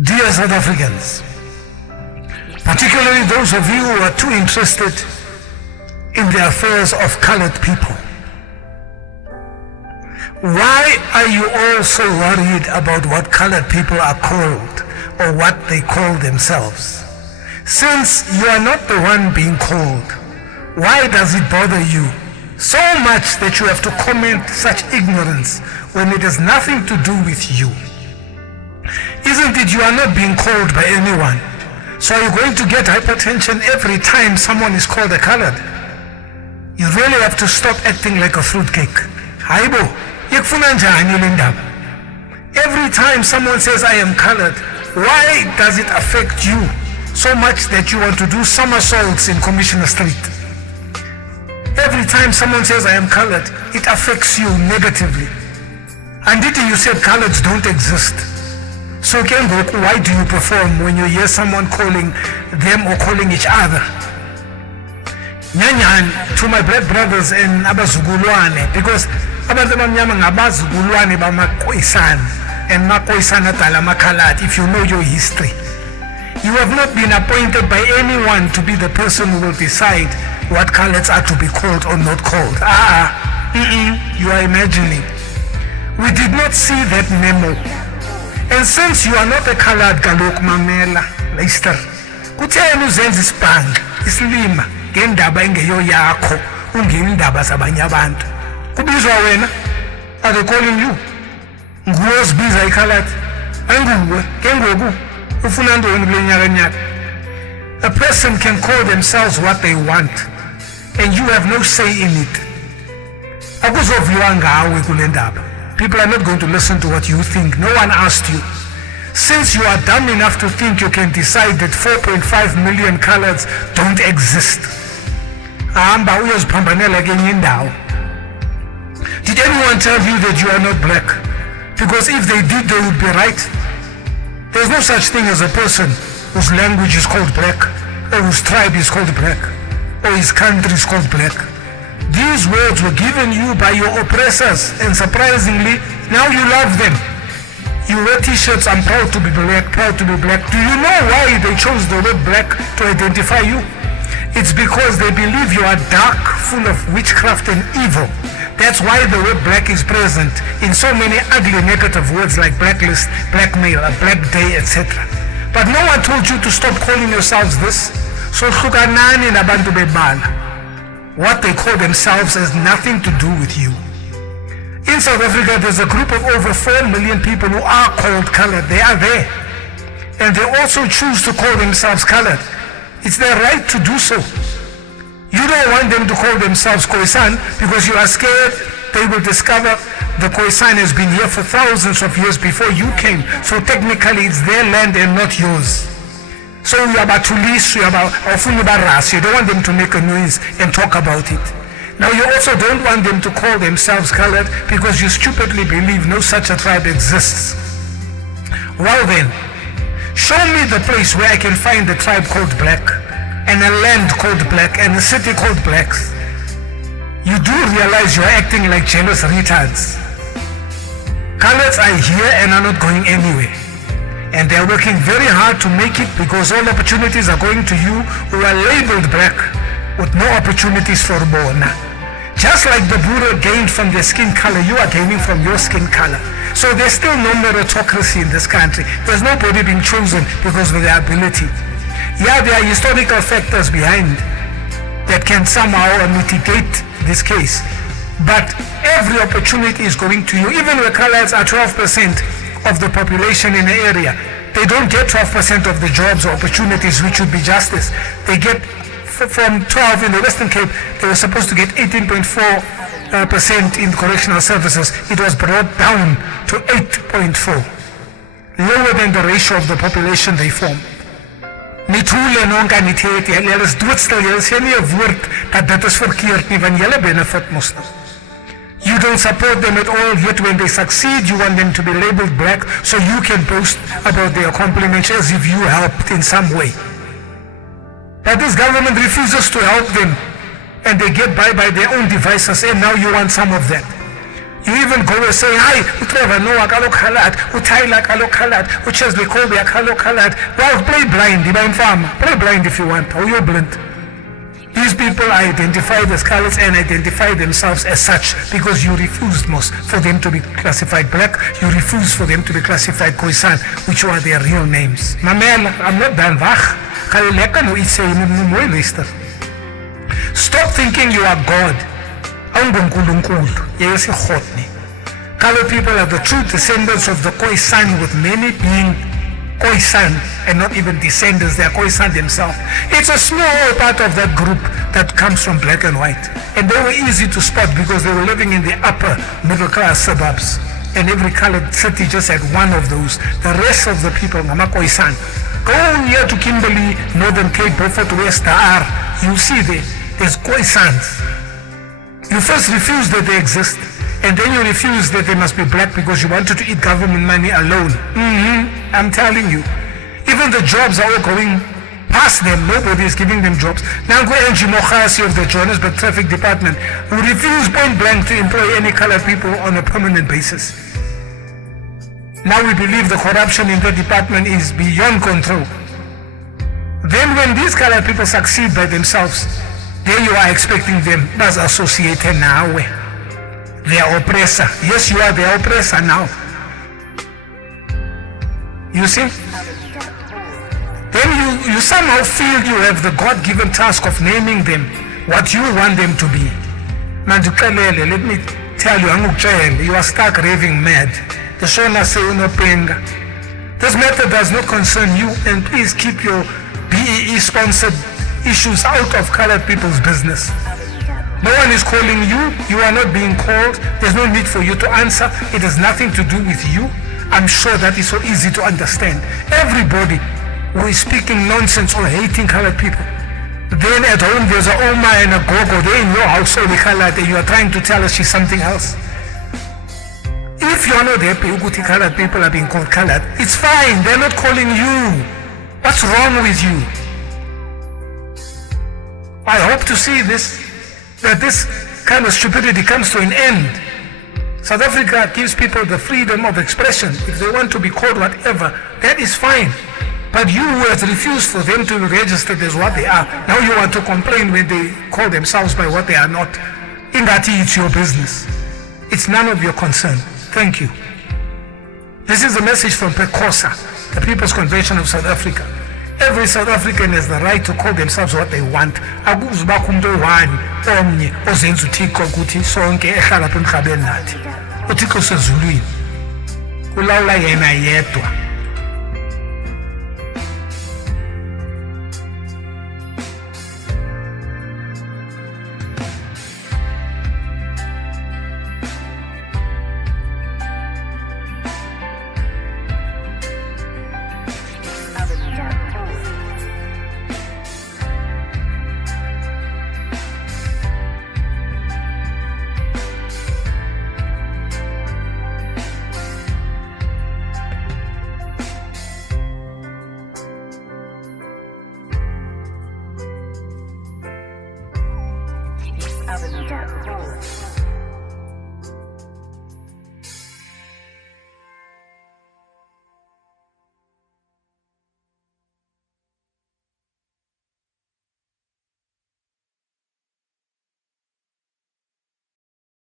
Dear South Africans, particularly those of you who are too interested in the affairs of colored people, why are you all so worried about what colored people are called or what they call themselves? Since you are not the one being called, why does it bother you so much that you have to comment such ignorance when it has nothing to do with you? Isn't it you are not being called by anyone? So are you going to get hypertension every time someone is called a colored? You really have to stop acting like a fruitcake. Haibo, yakufuna njani le ndaba? Every time someone says I am colored, why does it affect you so much that you want to do somersaults in Commissioner Street? Every time someone says I am colored, it affects you negatively. And did you said coloreds don't exist? So Kengoku, why do you perform when you hear someone calling them or calling each other? Nyanyan, to my black brothers and abazugulwane, because abantu abamnyama ngabazugulwane bamaKhoisan and maKhoisan atala makalat. If you know your history, you have not been appointed by anyone to be the person who will decide what coloreds are to be called or not called. You are imagining. We did not see that memo. And since you are not a colored galok mamela, Leicester, kutheni uzenza isibhanga isilima ngendaba engeyo yakho ungendaba zabanye abantu? Kubizwa wena? Are they calling you? Nguwe ozibiza i-colored? Anguwe, kengoku ufuna ntoni kule nyaka nyaka? A person can call themselves what they want, and you have no say in it. Akuzoviwa ngawe kule ndaba. People are not going to listen to what you think. No one asked you. Since you are dumb enough to think you can decide that 4.5 million coloreds don't exist, did anyone tell you that you are not black? Because if they did, they would be right. There's no such thing as a person whose language is called black, or whose tribe is called black, or his country is called black. These words were given you by your oppressors, and surprisingly, now you love them. You wear t-shirts, I'm proud to be black, proud to be black. Do you know why they chose the word black to identify you? It's because they believe you are dark, full of witchcraft and evil. That's why the word black is present in so many ugly negative words like blacklist, blackmail, a black day, etc. But no one told you to stop calling yourselves this. So hlukanani nabantu bebala. What they call themselves has nothing to do with you. In South Africa, there's a group of over 4 million people who are called colored. They are there. And they also choose to call themselves colored. It's their right to do so. You don't want them to call themselves Khoisan because you are scared they will discover the Khoisan has been here for thousands of years before you came. So technically it's their land and not yours. So you are about to lease, you don't want them to make a noise and talk about it. Now you also don't want them to call themselves colored because you stupidly believe no such a tribe exists. Well then, show me the place where I can find a tribe called black, and a land called black, and a city called blacks. You do realize you are acting like jealous retards. Coloreds are here and are not going anywhere. And they are working very hard to make it because all opportunities are going to you who are labeled black with no opportunities for Bona. Just like the Buddha gained from their skin color, you are gaining from your skin color. So there's still no meritocracy in this country. There's nobody being chosen because of their ability. Yeah, there are historical factors behind that can somehow mitigate this case. But every opportunity is going to you. Even where coloreds are 12% of the population in the area, they don't get 12% of the jobs or opportunities, which would be justice. They get from 12 in the Western Cape, they were supposed to get 18.4% in correctional services. It was brought down to 8.4, lower than the ratio of the population they form. Nithule nonke anithethi, julle is doodstil, julle sê nie 'n woord dat dit is verkeerd nie, want julle benefit mos nou. You don't support them at all, yet when they succeed, you want them to be labeled black so you can boast about their accomplishments as if you helped in some way. But this government refuses to help them, and they get by their own devices, and now you want some of that. You even go and say, hi, uTrevor Noah kalo khalat, uTyler kalo khalat, uChesley Colby kalo khalat. Well, play blind, play blind if you want, or you're blind. These people are identified as colours and identify themselves as such because you refused most for them to be classified black, you refused for them to be classified Khoisan, which are their real names. Mamela, I'm not done. Stop thinking you are God. Colour people are the true descendants of the Khoisan, with many being Khoisan and not even descendants, they are Khoisan themselves. It's a small part of that group that comes from black and white. And they were easy to spot because they were living in the upper middle class suburbs. And every colored city just had one of those. The rest of the people, Mama Khoisan. Go here to Kimberley, Northern Cape, Beaufort West, Dar. You see there's Khoisans. You first refuse that they exist, and then you refuse that they must be black because you wanted to eat government money alone. I'm telling you. Even the jobs are all going past them. Nobody is giving them jobs. Now go Angie Mokhasi of the Johannesburg Traffic Department, who refused point blank to employ any colored people on a permanent basis. Now we believe the corruption in the department is beyond control. Then when these colored people succeed by themselves, there you are expecting them as associated now. Their oppressor. Yes, you are their oppressor now. You see? Then you somehow feel you have the God-given task of naming them what you want them to be. Mandukalele, let me tell you, you are stark raving mad. The Shona say unopenga. This matter does not concern you, and please keep your BEE-sponsored issues out of colored people's business. No one is calling you. You are not being called. There's no need for you to answer. It has nothing to do with you. I'm sure that is so easy to understand. Everybody who is speaking nonsense or hating colored people, then at home there's a Oma and a Gogo. They in your house only colored, and you are trying to tell us she's something else. If you're not happy, Uguti colored people are being called colored, it's fine. They're not calling you. What's wrong with you? I hope to see that this kind of stupidity comes to an end. South Africa gives people the freedom of expression. If they want to be called whatever, that is fine. But you who has refused for them to be registered as what they are, now you want to complain when they call themselves by what they are not. Ingati, it's your business. It's none of your concern. Thank you. This is a message from PECOSA, the People's Convention of South Africa. Every South African has the right to call themselves what they want. Akuzubakho umuntu oyi-one omnye ozenza uThixo ukuthi sonke ehlala apha emhlabeni nathi. uThixo sezulwini ulawula yena yedwa.